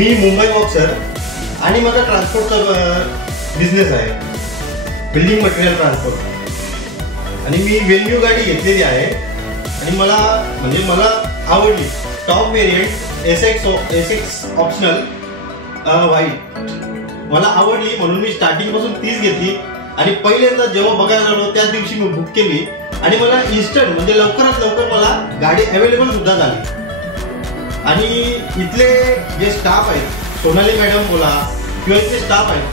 मी Mumbai boxer आणि माझा ट्रान्सपोर्टचा business आहे, बिल्डिंग मटेरियल ट्रान्सपोर्ट. आणि मी वेन्यू गाडी घेतलेली आहे आणि मला आवडली. Top variant SX optional white मला आवडली, म्हणून मी स्टार्टिंग पासून तीच घेतली. आणि पहिल्यांदा जेव्हा बघायला आलो त्याच दिवशी मी बुक केली आणि मला इन्स्टंट म्हणजे लवकरात लवकर मला गाडी अवेलेबल सुद्धा झाली. आणि इथले जे स्टाफ आहेत, सोनाली मॅडम बोला किंवा इथले स्टाफ आहेत,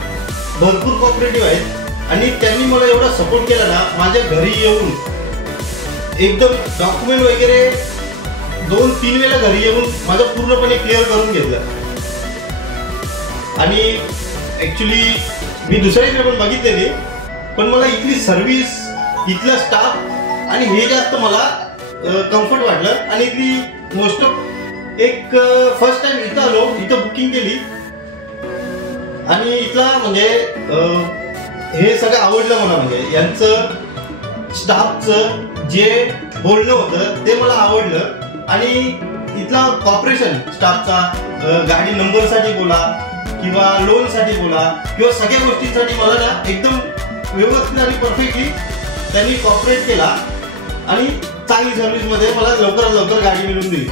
भरपूर कोऑपरेटिव्ह आहेत. आणि त्यांनी मला एवढा सपोर्ट केला ना, माझ्या घरी येऊन एकदम डॉक्युमेंट वगैरे 2-3 वेळा घरी येऊन माझं पूर्णपणे क्लिअर करून घेतलं. आणि ऍक्च्युली मी दुसऱ्याकडे पण बघितलेली, पण मला इथली सर्व्हिस, इथला स्टाफ आणि हे जास्त मला कम्फर्ट वाटलं. आणि इथली मोस्ट ऑफ फर्स्ट टाइम इथं आलो, इथं बुकिंग केली आणि इथला म्हणजे हे सगळं आवडलं मला. म्हणजे यांचं स्टाफचं जे बोलणं होतं ते मला आवडलं. आणि इथला कॉपरेशन स्टाफचा, गाडी नंबरसाठी बोला किंवा लोनसाठी बोला किंवा सगळ्या गोष्टींसाठी मला ना एकदम व्यवस्थित आणि परफेक्टली त्यांनी कॉपरेट केला आणि चांगली सर्व्हिसमध्ये मला लवकरात लवकर गाडी मिळवून दिली.